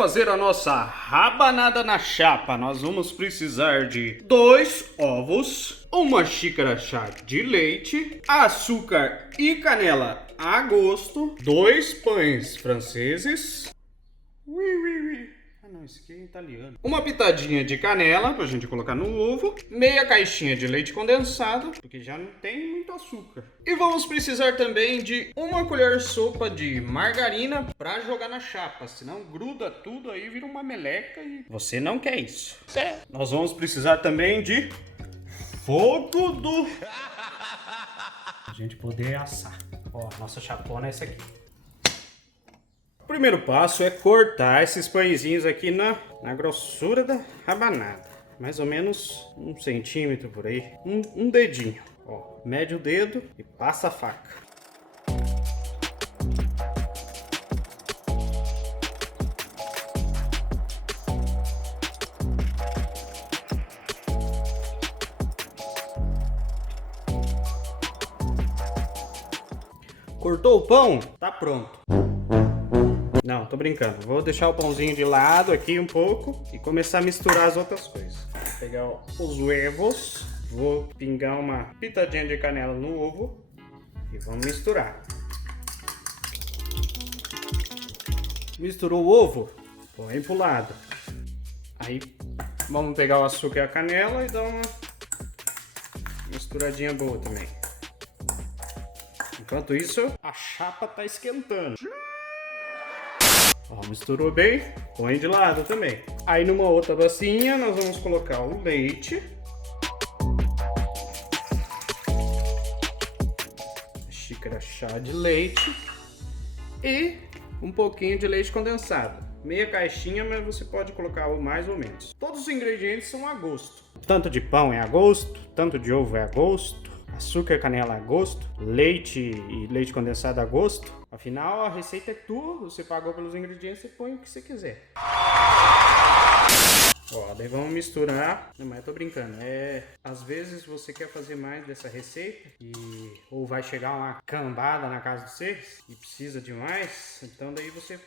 fazer a nossa rabanada na chapa, nós vamos precisar de 2 ovos, uma xícara chá de leite, açúcar e canela a gosto, 2 pães franceses. Não, esse aqui é italiano. Uma pitadinha de canela pra gente colocar no ovo. Meia caixinha de leite condensado, porque já não tem muito açúcar. E vamos precisar também de 1 colher sopa de margarina pra jogar na chapa. Senão gruda tudo aí, vira uma meleca e você não quer isso. Nós vamos precisar também de fogo do... a gente poder assar. Ó, nossa chapona é essa aqui. O primeiro passo é cortar esses pãezinhos aqui na grossura da rabanada. Mais ou menos 1 centímetro por aí. Um dedinho. Ó, mede o dedo e passa a faca. Cortou o pão? Tá pronto. Não, tô brincando. Vou deixar o pãozinho de lado aqui um pouco e começar a misturar as outras coisas. Vou pegar os ovos, vou pingar uma pitadinha de canela no ovo e vamos misturar. Misturou o ovo? Põe pro lado. Aí vamos pegar o açúcar e a canela e dar uma misturadinha boa também. Enquanto isso, a chapa tá esquentando. Ó, misturou bem, põe de lado também. Aí numa outra bacinha nós vamos colocar o leite. Xícara chá de leite. E um pouquinho de leite condensado. Meia caixinha, mas você pode colocar mais ou menos. Todos os ingredientes são a gosto. Tanto de pão é a gosto, tanto de ovo é a gosto. Açúcar e canela a gosto, leite e leite condensado a gosto. Afinal, a receita é tua, você pagou pelos ingredientes, você põe o que você quiser. Ó, daí vamos misturar. Não, mas eu tô brincando. Às vezes você quer fazer mais dessa receita ou vai chegar uma cambada na casa de vocês e precisa de mais. Então daí você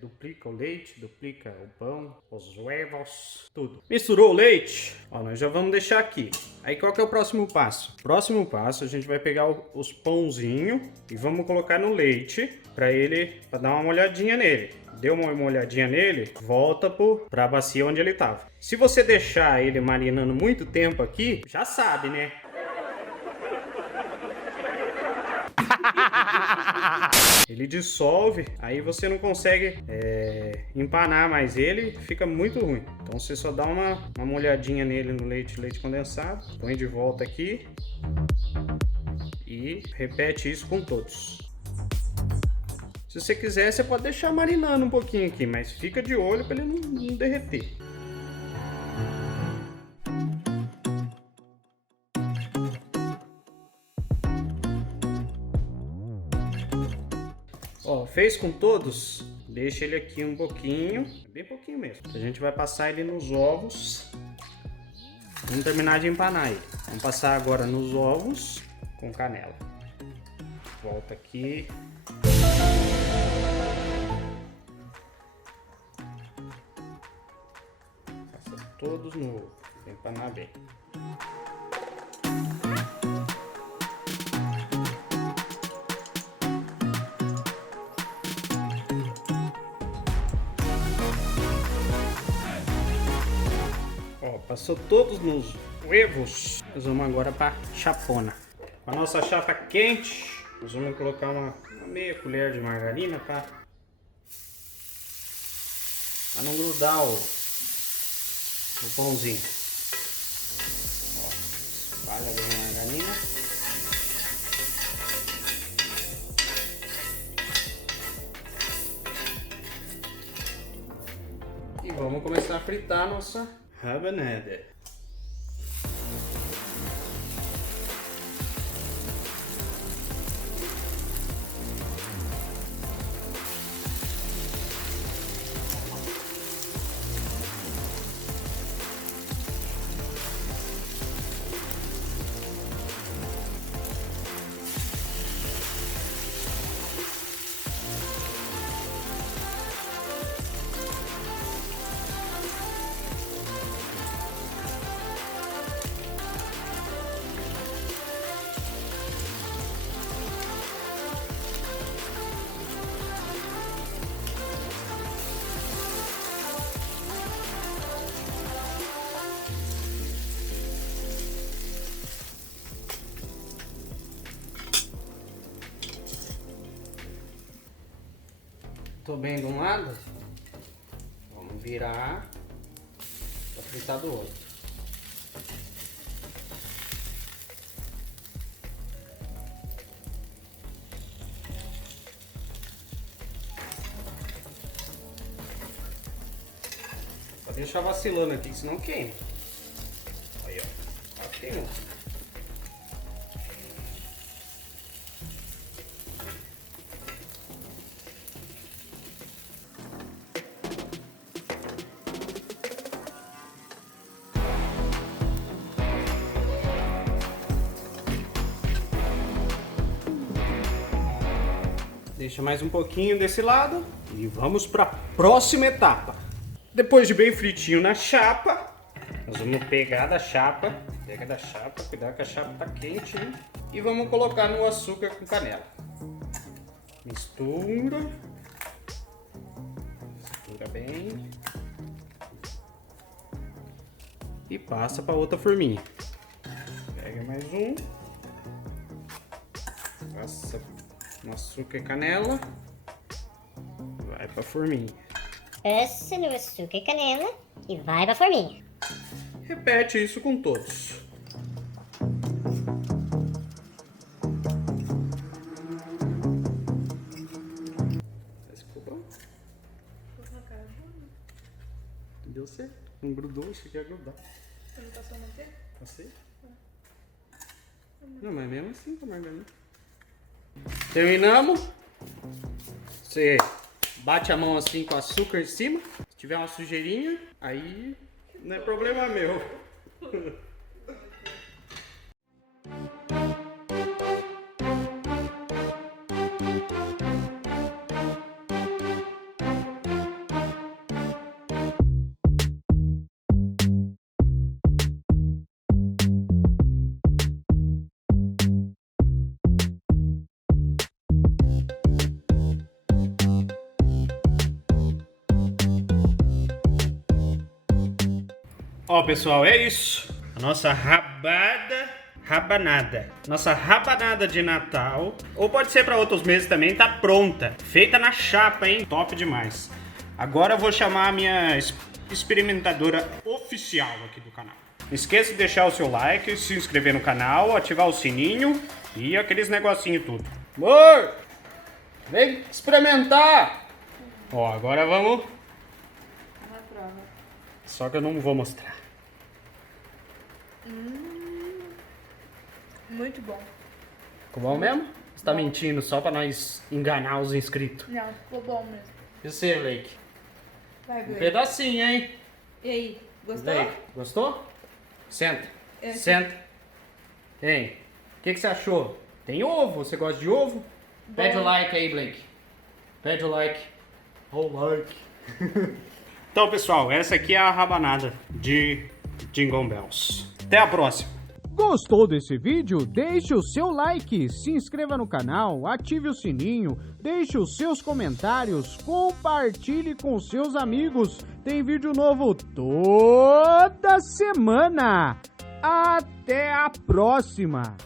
duplica o leite, duplica o pão, os ovos, tudo. Misturou o leite? Ó, nós já vamos deixar aqui. Aí qual que é o próximo passo? Próximo passo, a gente vai pegar os pãozinhos e vamos colocar no leite para dar uma molhadinha nele. Deu uma molhadinha nele, volta para a bacia onde ele estava. Se você deixar ele marinando muito tempo aqui, já sabe, né? Ele dissolve, aí você não consegue empanar mais ele, fica muito ruim. Então você só dá uma molhadinha nele no leite condensado, põe de volta aqui e repete isso com todos. Se você quiser, você pode deixar marinando um pouquinho aqui, mas fica de olho para ele não derreter. Ó, fez com todos? Deixa ele aqui um pouquinho, bem pouquinho mesmo. A gente vai passar ele nos ovos. Vamos terminar de empanar ele. Vamos passar agora nos ovos com canela. Volta aqui. Passa todos no ovo, empanar bem. Ó, passou todos nos ovos. Nós vamos agora para chapona. Com a nossa chapa quente, nós vamos colocar uma meia colher de margarina para não grudar o pãozinho. Ó, espalha bem a margarina. E vamos começar a fritar a nossa rabanada. fritou bem de um lado, vamos virar para fritar do outro. Vou deixar vacilando aqui, senão queima. Aí, ó. Tá queimando. Deixa mais um pouquinho desse lado e vamos para a próxima etapa. Depois de bem fritinho na chapa, nós vamos pegar da chapa, cuidado que a chapa tá quente, hein? E vamos colocar no açúcar com canela. Mistura bem e passa para outra forminha. Pega mais um, passa no açúcar e canela, vai para forminha. Passa no açúcar e canela e vai pra forminha. Repete isso com todos. Ficou bom? Deu certo. Não grudou, achei que ia grudar. Você não passou a manteiga? Passei? Não, mas mesmo assim tá margarina. Terminamos. Você bate a mão assim com açúcar em cima. Se tiver uma sujeirinha, aí não é problema meu. Ó, pessoal, é isso. A nossa nossa rabanada de Natal, ou pode ser para outros meses também, tá pronta. Feita na chapa, hein? Top demais. Agora eu vou chamar a minha experimentadora oficial aqui do canal. Não esqueça de deixar o seu like, se inscrever no canal, ativar o sininho e aqueles negocinhos tudo. Amor, vem experimentar! Ó, agora vamos... Só que eu não vou mostrar. Muito bom. Ficou bom mesmo? Você tá mentindo só pra nós enganar os inscritos? Não, ficou bom mesmo. E você, Blake? Vai, Um Blake. pedacinho, hein? E aí, gostou? Blake, gostou? Senta. É. Senta. Hein? O que você achou? Tem ovo? Você gosta de ovo? Pede o like aí, Blake. Pede o like. O like. Então, pessoal, essa aqui é a rabanada de Jingle Bells. Até a próxima. Gostou desse vídeo? Deixe o seu like, se inscreva no canal, ative o sininho, deixe os seus comentários, compartilhe com seus amigos. Tem vídeo novo toda semana. Até a próxima!